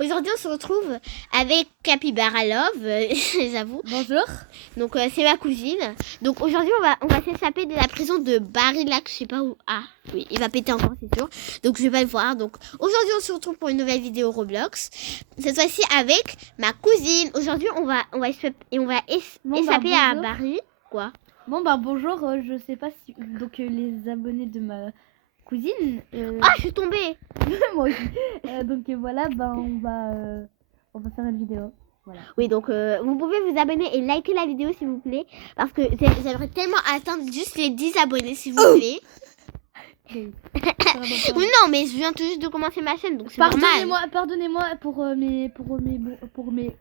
Aujourd'hui, on se retrouve avec Capybara Love, j'avoue. Bonjour. Donc, c'est ma cousine. Donc, aujourd'hui, on va s'échapper de la prison de Barillac, je sais pas où. Ah, oui, il va péter encore, c'est sûr. Donc, je vais pas le voir. Donc, aujourd'hui, on se retrouve pour une nouvelle vidéo Roblox. Cette fois-ci avec ma cousine. Aujourd'hui, on va échapper à Bari. Quoi? Bon, bonjour. Je sais pas si. Donc, les abonnés de ma cousine. Ah, je suis tombée! Moi aussi. Donc, voilà, on va faire une vidéo. Voilà. Oui, donc vous pouvez vous abonner et liker la vidéo s'il vous plaît. Parce que j'aimerais tellement atteindre juste les 10 abonnés s'il vous plaît. Oui, Oui, non, mais je viens tout juste de commencer ma chaîne, donc c'est normal. Pardonnez-moi pour mes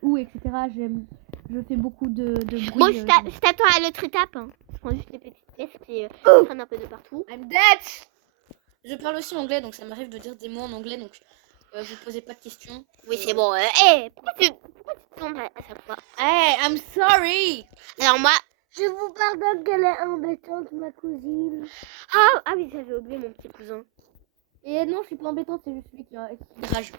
ou etc. Je fais beaucoup de bruit. Bon, je t'attends à l'autre étape. Hein. Je prends juste les petites pièces qui traînent un peu de partout. I'm dead. Je parle aussi anglais, donc ça m'arrive de dire des mots en anglais, donc vous posez pas de questions. Oui, c'est bon. Pourquoi tu tombes à chaque fois? Hey, I'm sorry. Alors moi... Je vous pardonne qu'elle est embêtante, ma cousine. Ah oui, j'avais oublié mon petit cousin. Et non, je suis pas embêtante, c'est juste lui qui a Rage.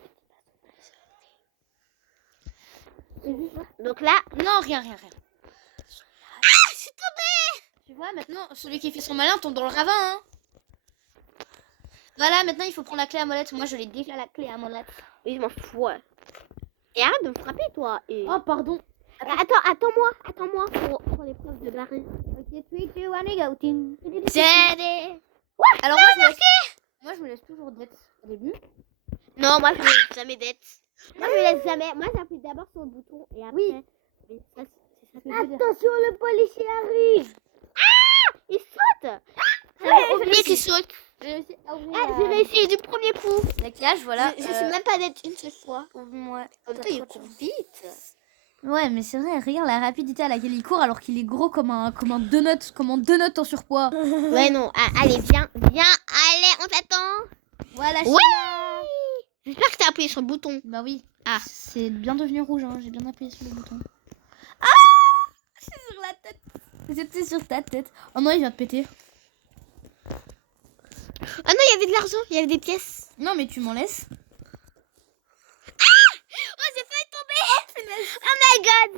Donc là... Non, rien. Ah, je suis tombée! Tu vois, maintenant, celui qui fait son malin tombe dans le ravin, hein. Voilà, maintenant il faut prendre la clé à molette. Moi, je l'ai déjà la clé à molette. Oui, je m'en fous. Ouais. Et arrête de me frapper, toi. Et... Oh, pardon. Attends-moi pour l'épreuve de Barry. Ok, 3, 2, 1, go. Alors moi, je me laisse toujours d'être au début. Non, moi, je me laisse jamais d'être. Moi, je me laisse jamais. Moi, j'appuie d'abord sur le bouton et après... Oui. Mais ça, c'est ça que je veux dire. Attention, le policier arrive. Il saute! J'avais oublié qu'il saute. J'ai réussi à ouvrir Ah, j'ai réussi du premier coup. Maquillage, voilà. Je suis même pas d'être une seule fois. Ouais. Putain, il court vite. Ouais, mais c'est vrai, regarde la rapidité à laquelle il court alors qu'il est gros comme un donut en surpoids. Ouais, non. Ah, allez, viens. Allez, on t'attend. Voilà, Ouais! J'espère que t'as appuyé sur le bouton. Bah oui. Ah. C'est bien devenu rouge, hein. J'ai bien appuyé sur le bouton. Ah, c'est sur la tête. C'était sur ta tête. Oh non, il vient de péter. Ah non, il y avait de l'argent. Il y avait des pièces. Non, mais tu m'en laisses. Oh, j'ai failli tomber. Oh my god.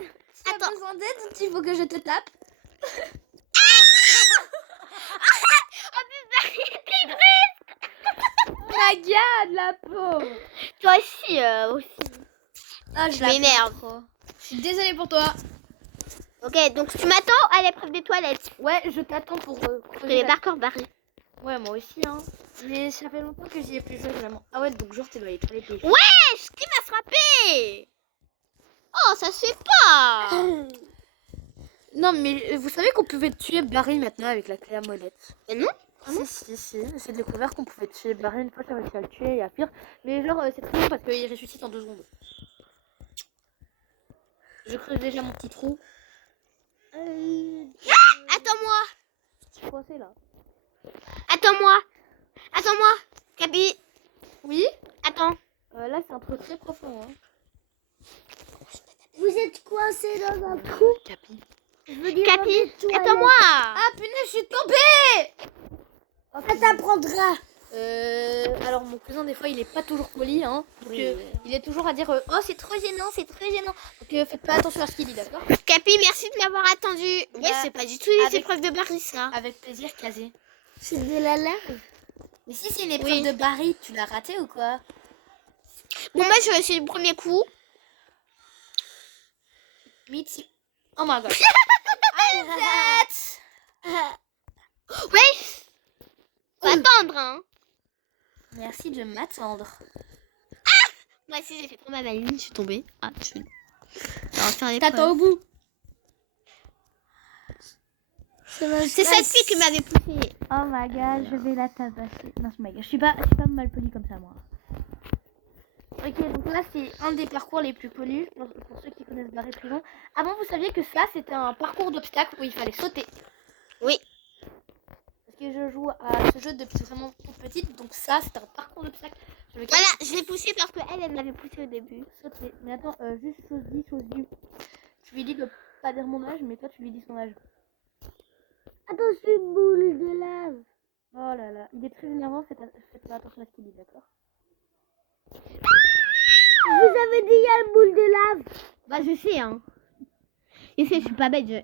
T'as Attends. besoin d'aide ou il faut que je te tape? Regarde la peau. Toi aussi, Ah, je m'énerve. Je suis désolée pour toi. Ok, donc tu m'attends à l'épreuve des toilettes. Ouais, je t'attends pour Je l'ai pas encore barré. Ouais, moi aussi, hein. Mais ça fait longtemps que j'y ai plus joué vraiment. Ah ouais, donc genre t'es dans les toilettes. Wesh, qui m'a frappé? Oh, ça se fait pas. Non, mais vous savez qu'on pouvait tuer Barry maintenant avec la clé à molette. Mais non. Si. J'ai découvert qu'on pouvait tuer Barry une fois, j'ai réussi à le tuer et à pire. Mais genre, c'est très bon parce qu'il ressuscite en 2 secondes. Je creuse déjà mon petit trou. Attends-moi. Je suis coincée là. Attends-moi. Capi. Oui. Attends. Là, c'est un trou très profond. Hein. Vous êtes coincé dans un trou. Capi. Je veux dire Capi, dans des toilettes. attends-moi. Ah punaise, je suis tombée. Ça t'apprendra. Alors mon cousin des fois il est pas toujours poli hein. Donc il est toujours à dire oh c'est trop gênant, c'est très gênant. Donc faites pas attention à ce qu'il dit, d'accord? Capi, merci de m'avoir attendu. Ouais, c'est pas du tout les avec- épreuves de Barry, ça. Avec plaisir, Kazé. C'est de la lave. Mais si c'est une épreuve Oui. de Barry, tu l'as raté ou quoi? Bon, moi, je vais essayer le premier coup. Mitsu. Oh my god. Ouais. Faut attendre, hein. Merci de m'attendre. Moi aussi, j'ai fait trop mal à la ligne, je suis tombée. Ah, je suis... On va faire T'attends au bout. C'est cette fille qui m'avait poussé. Oh my god, je vais la tabasser. Non, c'est ma gueule. Je suis pas mal poli comme ça, moi. Ok, donc là c'est un des parcours les plus connus pour ceux qui connaissent Barry Prison. Avant vous saviez que ça c'était un parcours d'obstacles où il fallait sauter. Oui. Parce que je joue à ce jeu depuis vraiment toute petite, donc ça c'est un parcours d'obstacles sur lequel Voilà, je l'ai poussé parce qu'elle m'avait poussé au début. sauter. Mais attends, juste chose due. Tu lui dis de pas dire mon âge, mais toi tu lui dis son âge. Attention, une boule de lave. Oh là là, il est très énervant, faites pas attention à ce qu'il dit, d'accord? Vous y a une boule de lave. Bah, je sais, hein. Je sais, je suis pas bête. J'ai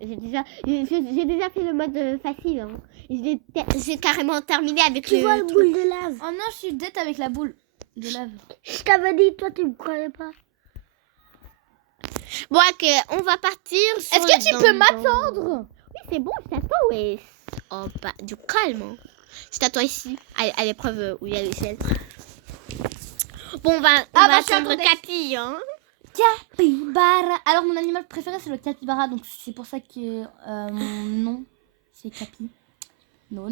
déjà fait le mode facile. Hein. J'ai carrément terminé avec Tu vois le une truc. boule de lave. Oh non, je suis dette avec la boule de lave. Je t'avais dit, toi, tu me croyais pas. Bon, ok, on va partir sur Est-ce que tu peux m'attendre? Oui, c'est bon, je t'attends, ouais. Oh, bah, du calme. Hein. Je t'attends ici, à l'épreuve où il y a l'échelle. Bon, on va je attendre attendais. Capi, hein. Capybara. Alors mon animal préféré c'est le capybara, donc c'est pour ça que mon nom c'est Capi. Non.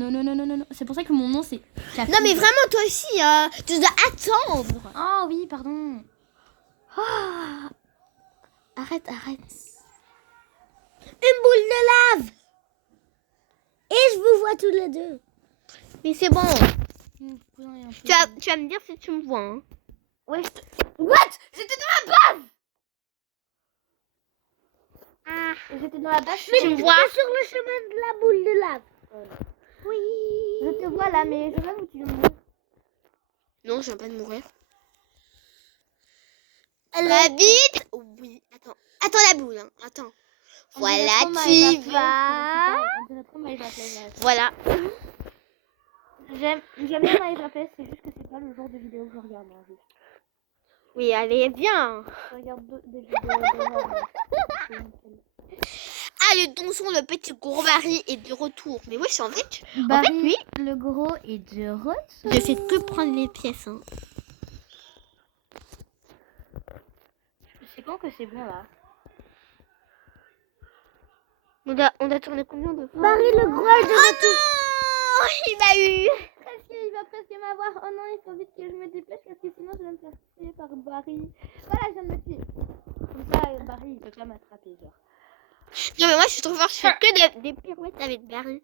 C'est pour ça que mon nom c'est Capi. Non, mais vraiment, toi aussi, tu dois attendre. Oh oui, pardon. Arrête. Une boule de lave. Et je vous vois tous les deux. Mais c'est bon. Mon cousin est un peu- Tu vas me dire si tu me vois, hein. Ouais, What? J'étais dans la base. j'étais dans la base. Tu me vois? Sur le chemin de la boule de lave. Oui. Je te vois là, mais je sais pas où tu viens de mourir. Non, je viens pas de mourir. Elle La bite. Oui, attends la boule, hein. Attends. On Voilà, dirait trop tu My Bad vas. Place, on dirait trop My Bad Place, là. Voilà. J'aime bien My Bad Place, c'est juste que c'est pas le genre de vidéo que je regarde. Hein, juste. Oui, allez, viens. Je regarde des vidéos d'horreur. Ah, le donjon, le petit gros Barry est de retour. Mais wesh, en fait, Barry, oui. le gros est de retour. je fais que prendre les pièces. Hein. C'est quand que c'est bon là? On a tourné combien de fois? Marie le gros est de retour. Oh, il m'a eu. Il va presque m'avoir. Oh non, il faut vite que je me dépêche parce que sinon je vais me faire tuer par Barry. Voilà, je viens de me tuer. Comme ça, Barry il peut pas m'attraper. Genre. Non, mais moi, je suis trop forte. Je fais que des pirouettes avec Barry.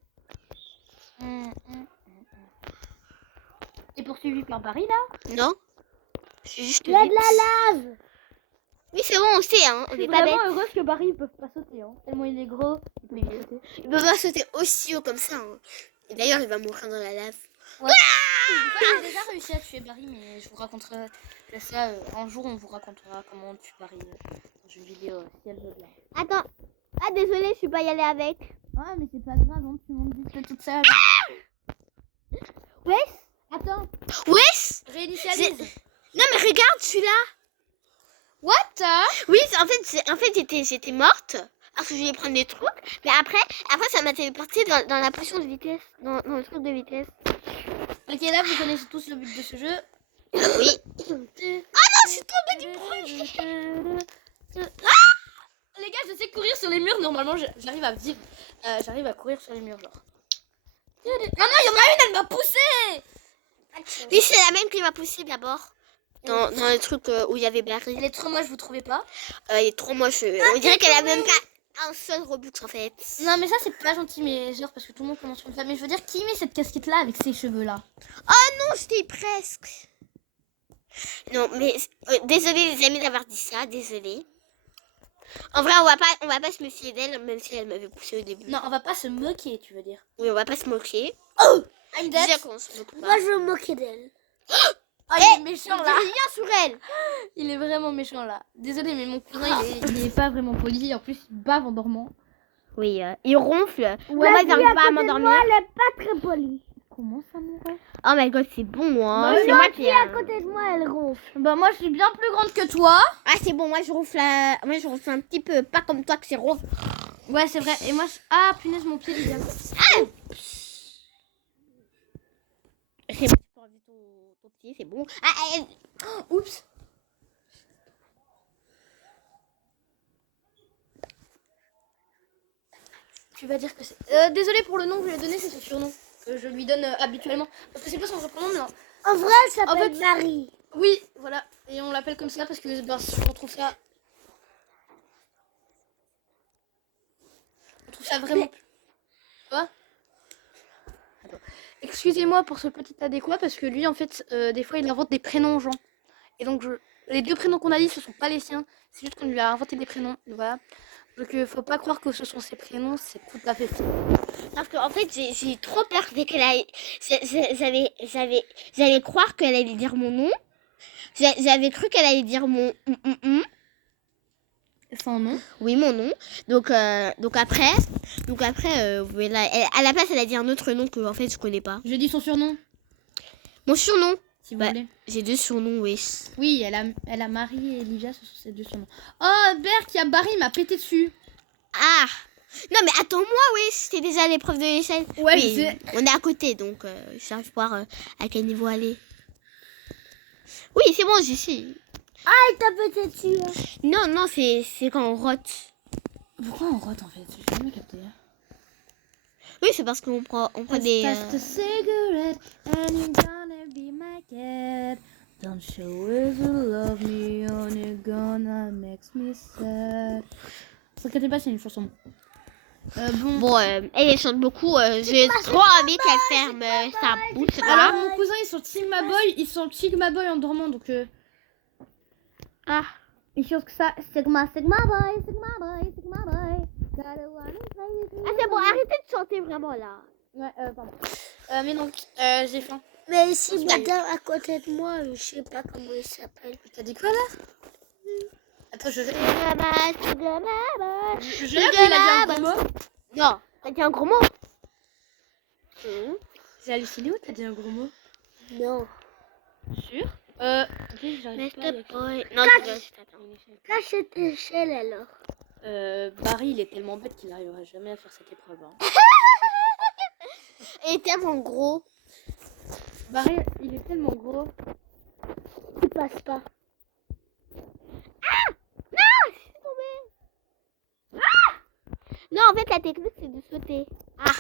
T'es poursuivi par Barry là? Non? Je suis juste Il y a vite. de la lave. Oui, c'est bon, on sait, hein. On Je suis est pas bête. vraiment heureuse que Barry il peut pas sauter. Hein. Tellement il est gros, il peut pas sauter. Il peut pas sauter aussi haut comme ça. Hein. Et d'ailleurs, il va mourir dans la lave. J'ai déjà réussi à tuer Barry, mais je vous raconterai ça un jour. On vous racontera comment on tue Barry dans une vidéo si elle veut bien. Attends. Ah, désolé, je suis pas y aller avec. Ouais, mais c'est pas grave, hein, tu m'en dis que toute seule. Ouais. Attends, Wesh. réinitialise. Non, mais regarde celui-là. What? Oui, en fait j'étais morte. Parce que je voulais prendre des trucs. Mais après ça m'a téléporté dans la potion de vitesse. Dans le truc de vitesse. Ok, là vous connaissez tous le but de ce jeu. Oui. Ah non, c'est tombé du premier. Les gars, je sais courir sur les murs. Normalement, j'arrive à vivre. J'arrive à courir sur les murs, genre. Non, il y en a une, elle m'a poussé. Oui, c'est la même qui m'a poussé d'abord. Dans le truc où il y avait Barry. Elle est trop moche, vous trouvez pas? Elle est trop moche. On dirait qu'elle a même pas un seul Robux en fait. Non, mais ça, c'est pas gentil, mais genre, parce que tout le monde commence comme ça. Mais je veux dire, qui met cette casquette-là avec ces cheveux-là? Non, j'étais presque. Non, mais désolée les amis d'avoir dit ça. Désolée. En vrai, on va pas se méfier d'elle, même si elle m'avait poussé au début. Non, on va pas se moquer, tu veux dire. Oui, on va pas se moquer. I'm Déjà dead. qu'on se moque pas. Moi, je veux me moquer d'elle. Oh, il est méchant, là. Dis rien sur elle. Il est vraiment méchant, là. Désolé, mais mon cousin, il est pas vraiment poli. En plus, il bave en dormant. Oui, il ronfle. La Moi, fille j'arrive à pas à côté de m'endormir. moi, elle est pas très polie. Comment ça, mon rêve? Oh my god, c'est bon, hein. C'est La moi qui fille à côté de moi, elle ronfle. Bah, moi, je suis bien plus grande que toi. Ah, c'est bon, moi je ronfle un petit peu. Pas comme toi que c'est ronfle. Ouais, c'est vrai. Et moi, ah, punaise, mon pied, il vient. C'est bon, tu peux enlever ton pied, c'est bon. Oups. Tu vas dire que c'est... désolé pour le nom que je lui ai donné, c'est son surnom. Que je lui donne habituellement. Parce que c'est pas son vrai prénom, mais non. En vrai, elle s'appelle En fait- Marie. Oui, voilà. Et on l'appelle comme ça parce que ben, on trouve ça... On trouve ça vraiment... Quoi? Attends. Excusez-moi pour ce petit adéquat parce que lui, en fait, des fois, il invente des prénoms aux gens. Et donc, les deux prénoms qu'on a dit, ce sont pas les siens. C'est juste qu'on lui a inventé des prénoms. Voilà. Donc, faut pas croire que ce sont ses prénoms. C'est tout à fait faux. Parce qu'en fait, j'ai trop peur dès qu'elle a... J'allais croire qu'elle allait dire mon nom. J'avais cru qu'elle allait dire mon... Son nom. Oui, mon nom. Donc après, vous voyez là, à la place, elle a dit un autre nom que en fait je connais pas. Je dis son surnom, Mon surnom. si vous Bah, voulez. J'ai 2 surnoms, oui. Oui, elle a Marie et Olivia, ce sont ses 2 surnoms. Oh, Berk, il y a Barry, il m'a pété dessus. Ah. Non mais attends-moi, oui, c'était déjà à l'épreuve de l'échelle. Ouais, Oui, je sais. on est à côté, donc j'arrive pas à voir à quel niveau aller. Oui, c'est bon, j'y suis. Elle t'a peut-être dessus. Hein. Non, c'est quand on rote. Pourquoi on rote en fait? J'ai jamais capté. Oui, c'est parce qu'on prend des... Just a cigarette and you're gonna be my cat. Don't show us you love me or you're gonna make me sad. Ça inquiétez pas, c'est une chanson. Bon. Bon, elle chante beaucoup. J'ai trop envie qu'elle ferme sa bouche. Alors Là. mon cousin ils sont Sigma Boy en dormant donc Ah. Il chante que ça. Sigma boy, Sigma boy, Sigma boy. Gotta wanna play with you. Ah, c'est bon, arrêtez de chanter vraiment là. ouais pardon. Mais donc j'ai faim. Mais si madame à côté de moi, je sais pas comment il s'appelle. T'as dit quoi là? Attends je Sigma, j'ai l'air qu'il a dit un gros mot. Non, t'as dit un gros mot. J'ai halluciné ou t'as dit un gros mot? Non. Sûr? Ok, j'arrive pas à y accéder. Boy. Non, Cache cette échelle alors. Barry il est tellement bête qu'il n'arrivera jamais à faire cette épreuve. Hein. Et tellement gros. Barry il est tellement gros. Il passe pas. Non, en fait, la technique, c'est de sauter. Ah.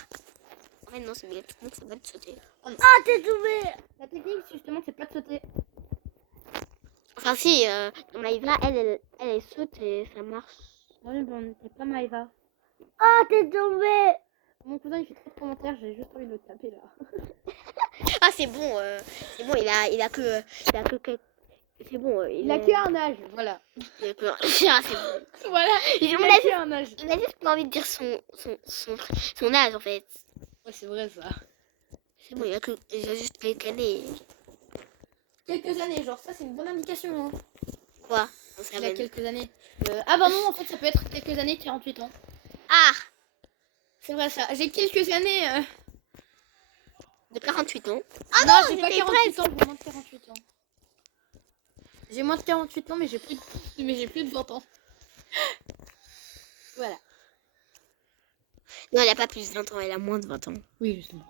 En fait, non, c'est la technique, c'est pas de sauter. Ah, t'es tombé. La technique justement c'est pas de sauter. Enfin, si, Maïva, elle saute et ça marche. Ouais mais on n'était pas Maïva. Ah, t'es tombé. Mon cousin il fait trop de commentaires, j'ai juste envie de le taper là. Ah, c'est bon, il a que quelques... C'est bon, Il a qu'un âge, voilà. il a que... Ah, c'est bon. Voilà, Il il a a qu'un âge. Il a juste pas envie de dire son âge, en fait. Ouais c'est vrai ça. C'est bon, il a juste quelques années. Quelques années, genre ça c'est une bonne indication. Hein. Quoi? On Il a s'appelle... quelques années. Ah bah non en fait ça peut être quelques années, 48 ans. Ah. C'est vrai ça, j'ai quelques années. De 48 ans. Ah non, j'ai pas j'étais 48 ans, j'ai moins de 48 ans. J'ai moins de 48 ans mais j'ai plus de 20 ans. Voilà. Non, elle a pas plus de 20 ans, elle a moins de 20 ans. Oui justement.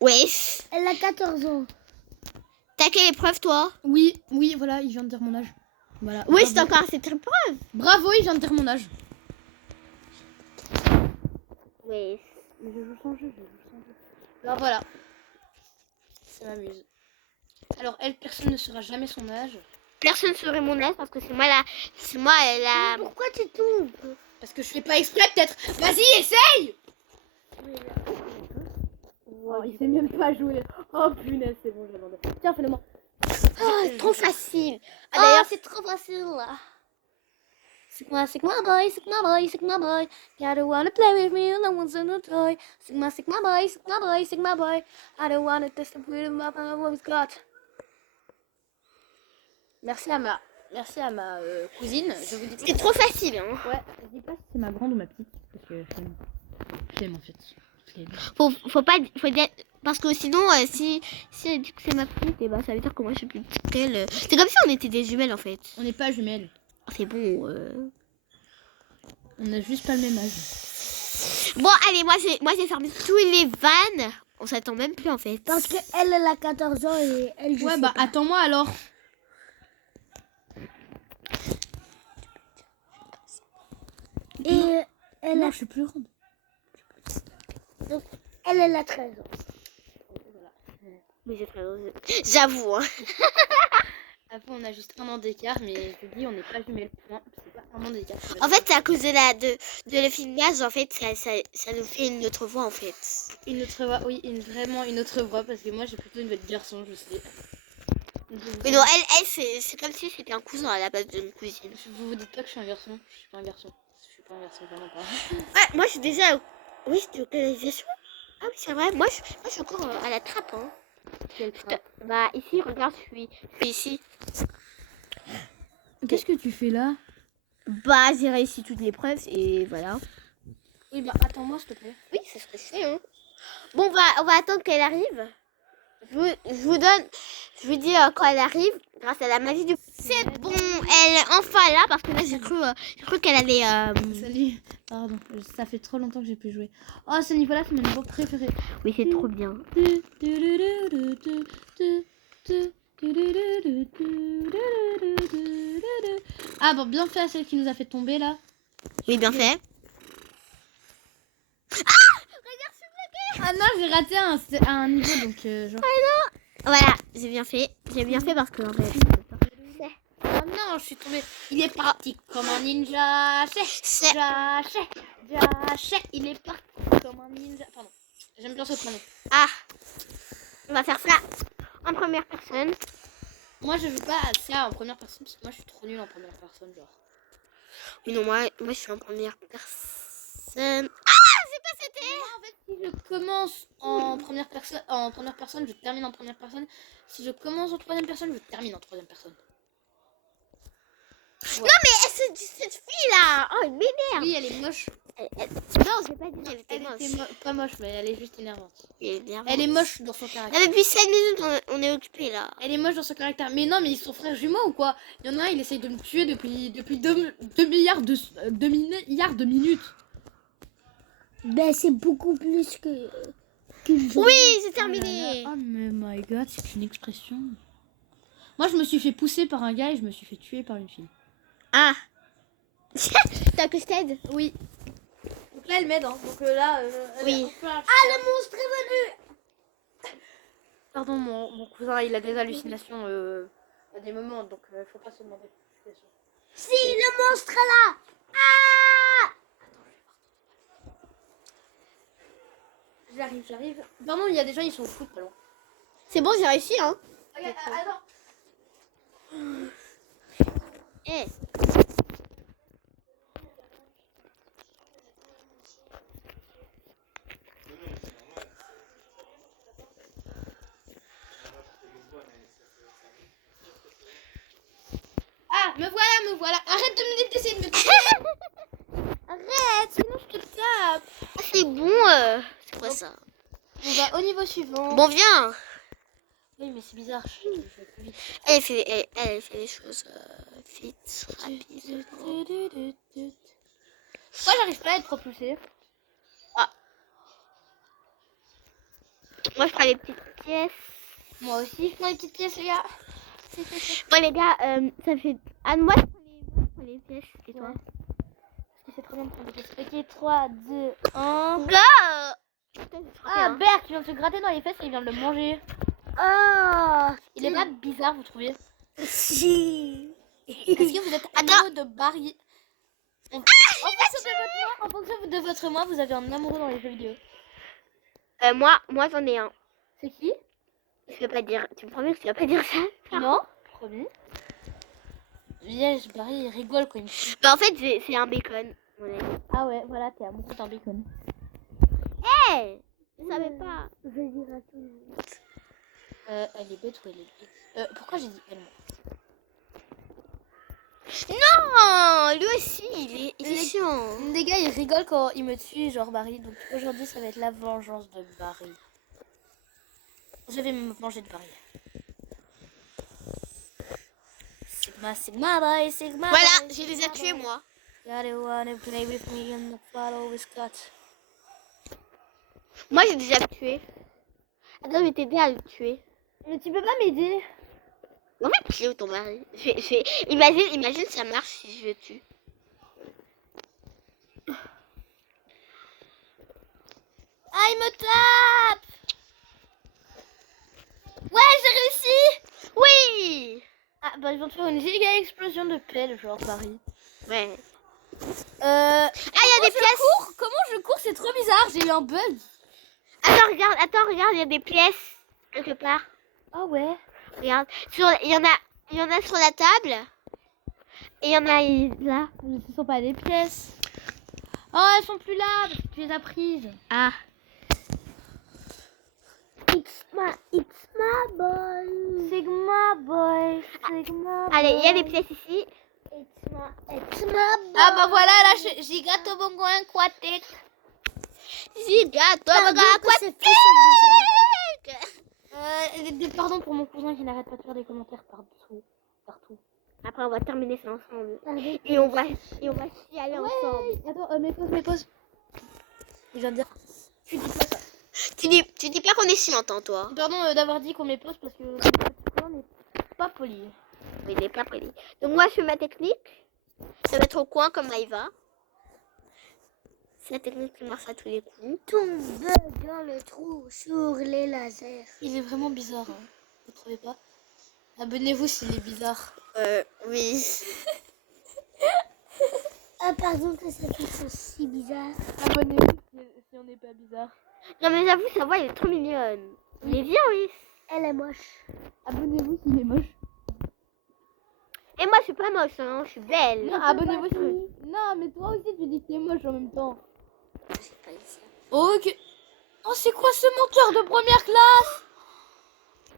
Ouais. Elle a 14 ans. T'as quelle épreuve, toi? Oui, voilà, il vient de dire mon âge. Voilà. Oui, bravo. c'est encore assez très preuve. Bravo, il vient de dire mon âge. Oui. Mais je veux changer, Alors voilà. Ça m'amuse. Alors elle, personne ne saura jamais son âge. Personne ne saurait mon âge parce que c'est moi la... Pourquoi tu tombes? Parce que je fais pas exprès peut-être. Vas-y, essaye. Oh, il sait même pas jouer. Oh punaise, c'est bon, j'abandonne. Tiens, fais-le-moi. Oh, c'est trop facile. Ah, Ah, d'ailleurs, c'est trop facile là. Sigma boy, Sigma boy, Sigma boy. Gotta wanna play with me, no one's in a toy. Sigma boy, Sigma boy, Sigma boy. I don't wanna test the freedom of my woman's got. Merci à ma cousine. Je vous dis c'est trop facile. Hein. Ouais, je dis pas si c'est ma grande ou ma petite. Parce que je l'aime en fait. Faut pas... Faut dire... Parce que sinon, si elle dit que c'est ma petite, et ben, ça veut dire que moi je suis plus petite qu'elle. C'est comme si on était des jumelles en fait. On n'est pas jumelles. C'est bon. On a juste pas le même âge. Bon, allez, moi j'ai fermé tous les vannes. On s'attend même plus en fait. Parce qu'elle elle a 14 ans et elle je Ouais, sais bah pas. attends-moi alors. Et elle Non, a, je suis plus grande. donc, elle a 13 ans. Mais j'ai très j'avoue. Hein. Après, on a juste un an d'écart, mais je dis, on n'est pas jumelles. Point. C'est pas un an d'écart. En fait, c'est à cause de le filmage, en fait, ça nous fait une autre voix en fait. Une autre voix, oui, vraiment une autre voix, parce que moi j'ai plutôt une voix de garçon, je sais. Mais non, elle c'est comme si c'était un cousin à la base d'une cousine. Vous vous dites pas que je suis un garçon? Je suis pas un garçon. Je suis pas un garçon, vraiment pas. Ouais, moi je suis déjà. Oui, c'était localisation. Ah oui, c'est vrai. Moi je suis encore à la trappe. Hein. Quelle trappe. Bah, ici, regarde, je suis ici. Qu'est-ce que tu fais là? Bah, j'ai réussi toutes les preuves et voilà. Oui, bah attends-moi, s'il te plaît. Oui, c'est ce que je fais. Hein. Bon, on va attendre qu'elle arrive. Je vous dis quand elle arrive, grâce à la magie du... C'est bon, elle est enfin là, parce que là, j'ai cru qu'elle allait... Salut. Pardon, ça fait trop longtemps que j'ai pu jouer. Oh, ce niveau-là, c'est mon niveau préféré. Oui, c'est trop bien. Ah bon, bien fait à celle qui nous a fait tomber là. Oui, bien fait. Ah non, j'ai raté un niveau donc genre. Voilà, j'ai bien fait. J'ai bien fait parce que en fait... Oh non, je suis tombée. Il est parti comme un ninja. C'est... Il est parti comme un ninja. Pardon, j'aime bien ce prénom. Ah, on va faire ça en première personne. Moi, je joue pas à ça en première personne parce que moi, je suis trop nulle en première personne, genre. Oui, non, moi je suis en première personne. En fait, si je commence en première personne, je termine en première personne. Si je commence en troisième personne, je termine en troisième personne. Mais cette fille-là, oh, elle m'énerve. Oui, elle est moche. Non, je vais pas dire qu'elle était Elle moche. était pas moche, mais elle est juste énervante. Elle Elle est moche dans son caractère. Depuis 5 minutes, on est occupé là. Elle est moche dans son caractère. Mais non, mais ils sont frères jumeaux ou quoi? Il y en a un, il essaye de me tuer depuis 2 milliards de minutes. Ben, c'est beaucoup plus que... Oui, c'est terminé. Oh mais my god, c'est une expression. Moi, je me suis fait pousser par un gars et je me suis fait tuer par une fille. Ah. T'as que je t'aide? Oui. Donc là, elle m'aide. Hein. Donc là, Oui. le monstre est venu. Pardon, mon cousin, il a des hallucinations à des moments, donc faut pas se demander. Si, le monstre est là. J'arrive. Pardon, il y a des gens, ils sont au foot pas loin. C'est bon, j'ai réussi, hein. Attends. Eh. Ah, me voilà. Arrête d'essayer de me tuer. Arrête, sinon je te tape. Ah, c'est bon, c'est quoi ça? On va au niveau suivant. Bon, viens. Oui, mais c'est bizarre. Je vais plus vite. Elle fait des choses vite, rapides. Pourquoi j'arrive pas à être propulsée? Moi, je prends les petites pièces. Moi aussi, je prends les petites pièces, les gars. Bon, les gars, ça fait... Ah, moi, je prends les pièces. Et toi? Parce que c'est trop bien de prendre des pièces. Ok, 3, 2, 1. Go! Ah, Bert, tu viens de se gratter dans les fesses et il vient de le manger. Oh! Il est pas bizarre, vous trouvez? Si! Est-ce que vous êtes amoureux de Barry? En fonction de votre moi, vous avez un amoureux dans les jeux vidéo. Moi j'en ai un. C'est qui? Je vais pas dire. Tu me promets que tu vas pas dire ça? Non, promis. Yes, Barry, il rigole quand il me dit. Bah, en fait, c'est un bacon. Ah ouais, voilà, t'es amoureux d'un bacon. Hey! Je savais pas. Je vais dire à tout le monde. Elle est bête ou elle est bête? Pourquoi j'ai dit elle? Non! Lui aussi, il est chiant. Les gars, ils rigolent quand ils me tuent, genre Barry. Donc aujourd'hui, ça va être la vengeance de Barry. Je vais me venger de Barry. Sigma boy, Sigma Voilà, boy, j'ai déjà tué moi. Gotta wanna play with me and not follow with Scott. Moi, j'ai déjà tué. Attends, je vais t'aider à le tuer. Mais tu peux pas m'aider. En fait, c'est où ton mari? Imagine ça marche si je le tue. Ah, il me tape. Ouais, j'ai réussi. Oui! Ah, bah ils vont te faire une giga explosion de pelle, genre Barry. Ouais. Ah, il y a des pièces. Comment je cours? C'est trop bizarre, j'ai eu un bug. Attends, regarde, il y a des pièces quelque part. Ah ouais. Regarde, il y en a sur la table. Et il y en a là. Mais ce sont pas des pièces. Oh, elles sont plus là parce que tu les as prises. Ah. It's my boy. Sigma boy, Sigma boy. Allez, il y a des pièces ici. It's Ah bah voilà, là, Giga Toboggan Aquatic. Giga, toi, Pardon pour mon cousin qui n'arrête pas de faire des commentaires partout. Après, on va terminer ça ensemble. Et on va y aller ensemble. Attends, mes pauses. Il vient de dire. Tu dis pas ça. Tu dis pas qu'on est chiante, hein, toi. Pardon d'avoir dit qu'on met pause parce que le cousin n'est pas poli. Oui, il est pas poli. Donc, moi, je fais ma technique. Ça va être au coin comme Maïva. C'est la technique qui marche à tous les coups. Tombe dans le trou sur les lasers. Il est vraiment bizarre, hein. Vous trouvez pas? Abonnez-vous s'il est bizarre. Oui. Ah, pardon que ça fait si bizarre. Abonnez-vous si on n'est pas bizarre. Non, mais j'avoue, sa voix, elle est trop mignonne. Mais viens, oui. Elle est moche. Abonnez-vous s'il est moche. Et moi, je suis pas moche, hein. Je suis belle. Non, abonnez-vous si... Non, mais toi aussi tu dis que t'es moche en même temps. Ok. Oh, c'est quoi ce menteur de première classe?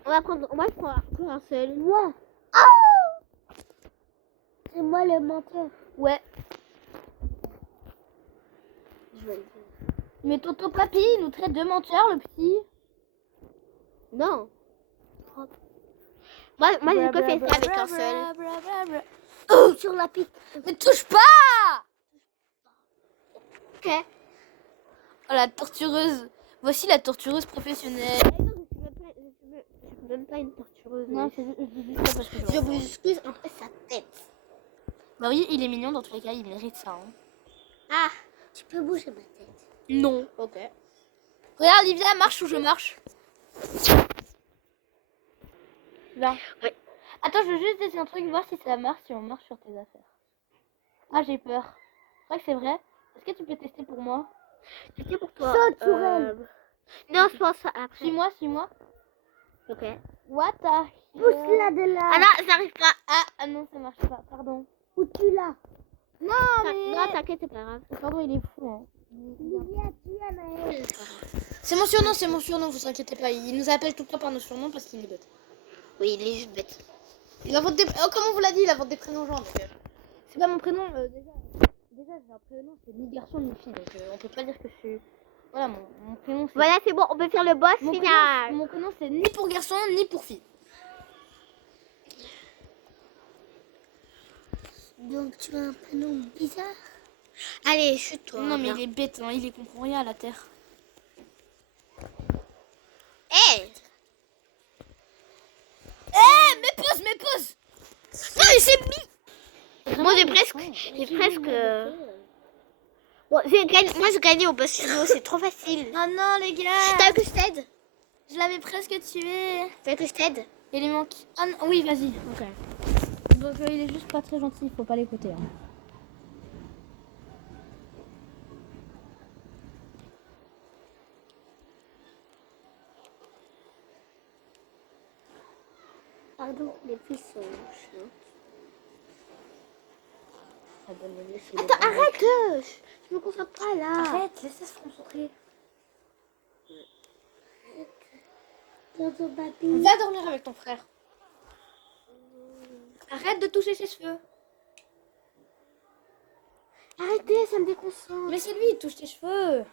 Moi, je prends un seul. Moi. C'est moi le menteur. Ouais. Mais tonton papy, il nous traite de menteur, le petit. Non. Moi, j'ai que fait ça avec un seul. Oh, sur la pique. Mais touche pas! Ok. Oh, la tortureuse. Voici la tortureuse professionnelle. Je suis même pas une tortureuse. Non, je dis ça parce que Je vous excuse un peu sa tête. Bah oui, il est mignon dans tous les cas, il mérite ça. Hein. Ah. Tu peux bouger ma tête. Non. Ok. Regarde, Livia, marche où je marche. Là. Ouais. Attends, je veux juste essayer un truc, voir si ça marche, si on marche sur tes affaires. Ah, j'ai peur. Je crois que c'est vrai. Est-ce que tu peux tester pour moi? C'est pour toi. Saute sur elle. Non, je pense après. Suis-moi. Ok. What the... Pousse-la de là. Ah non, j'arrive pas. Ah non, ça marche pas, pardon. Où tu l'as? Non, t'inquiète, c'est pas grave. Pardon, il est fou. Hein. Livia, tu as Maël. C'est mon surnom, vous inquiétez pas. Il nous appelle tout le temps par nos surnoms parce qu'il est bête. Oui, il est juste bête. Il invente des... Oh, comme on vous l'a dit, il invente des prénoms gens. Donc, c'est pas mon prénom, déjà j'ai un prénom, c'est ni garçon ni fille. Donc on peut pas dire que je suis... Voilà, mon prénom c'est... Voilà, c'est bon, on peut faire le boss final. Mon prénom c'est ni pour garçon ni pour fille. Donc tu as un prénom bizarre. Allez, chute-toi. Non mais il est bête, hein, il comprend rien à la terre. Hé. Mais pause. Non, mais c'est mis. Moi, j'ai presque... Bon, moi, j'ai gagné au boss studio, c'est trop facile. Oh non les gars, T'as que je t'aide? je l'avais presque tué. T'as que je t'aide? Il est manque. Ah non, oui vas-y. Ok. Donc il est juste pas très gentil, il faut pas l'écouter. Hein. Pardon, les filles sont chiantes. Abonnez-vous si Attends, arrête. Je me concentre pas là. Arrête, laissez se concentrer. Tonton papy. Va dormir avec ton frère. Arrête de toucher ses cheveux. Arrêtez, ça me déconcentre. Mais c'est lui, il touche tes cheveux.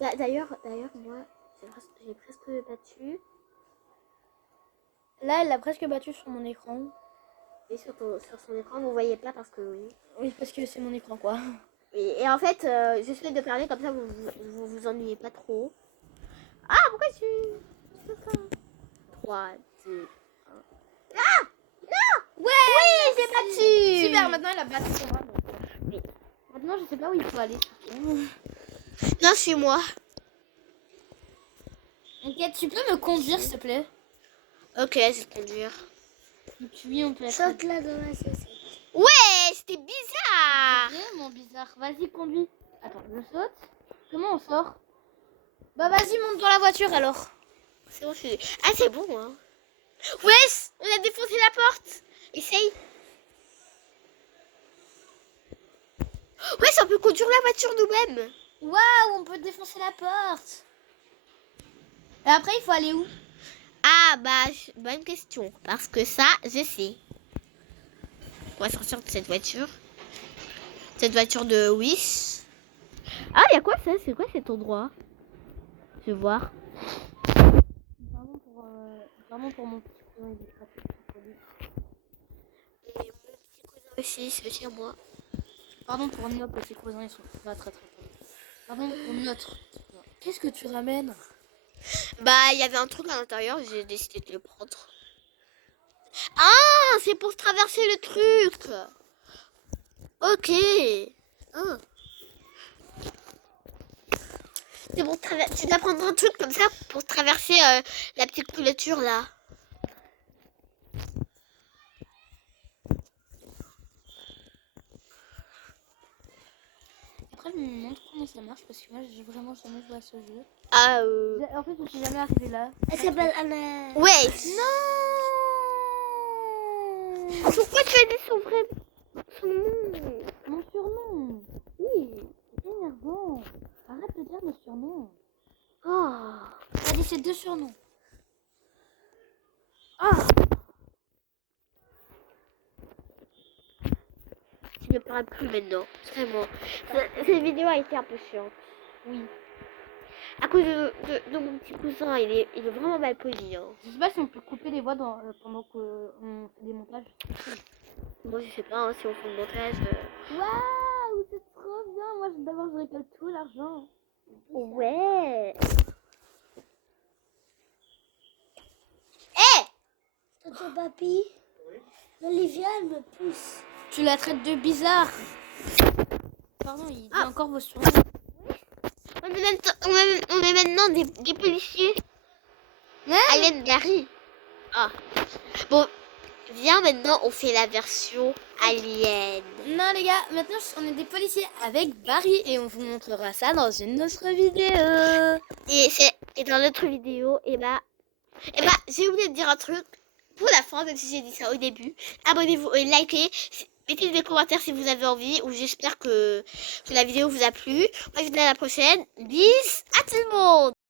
D'ailleurs, moi, j'ai presque battu. Là, elle l'a presque battu sur mon écran. Et sur son écran, vous voyez pas parce que oui. Oui, parce que c'est mon écran, quoi. Et en fait, j'essaie de parler comme ça, vous ennuyez pas trop. Ah, pourquoi tu fais ça? 3, 2, 1. Ah! Non! Ouais! Oui, j'ai battu! Super, maintenant il a battu sur moi. Oui. Maintenant, je sais pas où il faut aller. Non, suis-moi. Ok, tu peux me conduire, s'il te plaît? Ok, je vais conduire. Oui, on peut être Saute là dans la chaussette. Ouais, c'était bizarre! vraiment bizarre. Vas-y, conduis. Attends, je saute. Comment on sort? Bah, vas-y, monte dans la voiture alors. C'est bon, je suis... Ah, c'est bon, hein. Wesh, on a défoncé la porte. Essaye. Wesh, on peut conduire la voiture nous-mêmes. Waouh, on peut défoncer la porte. Et après, il faut aller où? Ah, bah, bonne question. Parce que ça, je sais. On va sortir de cette voiture. Cette voiture de Wish. Ah, il y a quoi ça? C'est quoi cet endroit? Je vais voir. Vraiment pour mon petit cousin, il est très poli. Et mon petit cousin aussi, c'est aussi à moi. Pardon pour nos petits cousins, ils sont pas très polis. Pardon pour notre. Qu'est-ce que tu ramènes? Bah, il y avait un truc à l'intérieur, j'ai décidé de le prendre. Ah, c'est pour traverser le truc. Ok. Ah. C'est pour traverser. Tu dois prendre un truc comme ça pour traverser la petite clôture là. Après, je me montre comment ça marche parce que moi, j'ai vraiment jamais joué à ce jeu. Ah, En fait, je suis jamais arrivée là. Elle s'appelle Anna. ouais. Non. Pourquoi tu as dit son vrai son nom? Mon surnom. Oui. C'est énervant. Arrête de dire le surnom. Oh. T'as dit ces 2 surnoms. Tu ne parles plus maintenant. Vraiment. Cette vidéo a été un peu chiante. Oui. À cause de mon petit cousin, il est vraiment mal poli. Hein. Je sais pas si on peut couper les voix pendant qu'on fait des montages. Moi, je sais pas hein, si on fait le montage. Waouh, c'est trop bien. Moi, d'abord, je récolte tout l'argent. Ouais. Tonton Papy. Olivia, elle me pousse. Tu la traites de bizarre. Pardon, il dit encore vos surnoms. On est maintenant des policiers. Alien Gary. Ah. Bon, viens maintenant, on fait la version Alien. Non, les gars, maintenant, on est des policiers avec Barry et on vous montrera ça dans une autre vidéo. Et dans l'autre vidéo, j'ai oublié de dire un truc pour la fin, même si j'ai dit ça au début. Abonnez-vous et likez. Mettez des commentaires si vous avez envie, ou j'espère que la vidéo vous a plu. Moi, je vous dis à la prochaine. Bis à tout le monde.